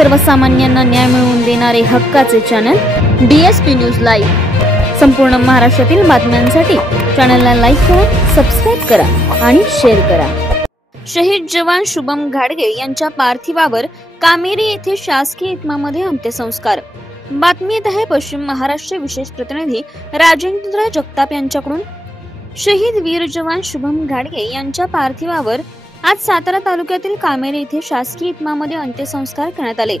सर्वसामान्यांना न्याय मिळवून देणारे हक्काचे चॅनल DSP न्यूज लाईव्ह। संपूर्ण महाराष्ट्रातील बातम्यांसाठी चॅनलला लाईक करा, सबस्क्राइब करा आणि शेअर करा। शहीद जवान शुभम घाडगे यांच्या पार्थिवावर कामेरी येथे शासकीय इतमामध्ये अंत्यसंस्कार। बातमी येत आहे पश्चिम महाराष्ट्र विशेष प्रतिनिधी राजेंद्र जगताप यांच्याकडून। शहीद वीर जवान शुभम घाडगे यांच्या पार्थिवावर आज सातारा तालुक्यातील कामेरी येथे शासकीय इतमामध्ये अंत्यसंस्कार करण्यात आले।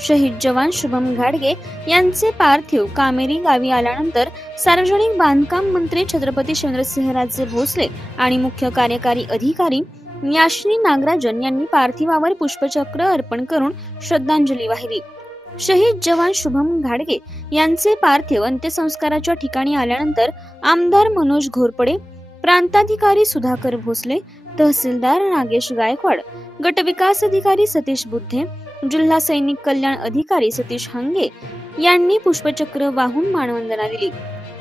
शहीद जवान शुभम घाडगे यांचे पार्थिव कामेरी गावी आल्यानंतर सार्वजनिक बांधकाम मंत्री छत्रपती शिवेंद्रसिंहराजे भोसले आणि मुख्य कार्यकारी अधिकारी याशिनी नागराजन यांनी पार्थिवावर पुष्पचक्र अर्पण करून श्रद्धांजली वाहिली। शहीद जवान शुभम घाडगे यांचे पार्थिव अंत्यसंस्काराच्या ठिकाणी आल्यानंतर आमदार मनोज घोरपडे, प्रांताधिकारी सुधाकर भोसले, तहसीलदार नागेश गायकवाड, गटविकास अधिकारी सतीश बुद्धे, जिल्हा सैनिक कल्याण अधिकारी सतीश हंगे यांनी पुष्पचक्र वाहून मानवंदना दिली।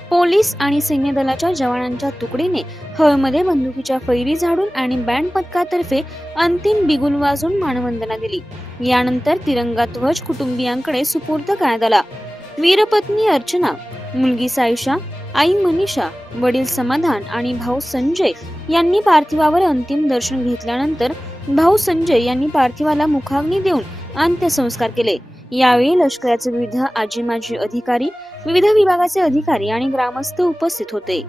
पोलीस आणि सैन्य दलाच्या जवानांच्या तुकडीने हवेमध्ये बंदुकीच्या फैरी झाडून आणि बँड पथकातर्फे अंतिम बिगुल वाजवून मानवंदना दिली। यानंतर तिरंगा ध्वज कुटुंबियांकडे सुपूर्द करण्यात आला। वीरपत्नी अर्चना, मुलगी सायशा, आई मनीषा, वडील समाधान आणि भाऊ संजय यांनी पार्थिवावर अंतिम दर्शन घेतल्यानंतर भाऊ संजय यांनी पार्थिवाला मुखाग्नी देऊन अंत्यसंस्कार केले। यावेळी लष्कराचे विविध आजी माजी अधिकारी, विविध विभागाचे अधिकारी आणि ग्रामस्थ उपस्थित होते।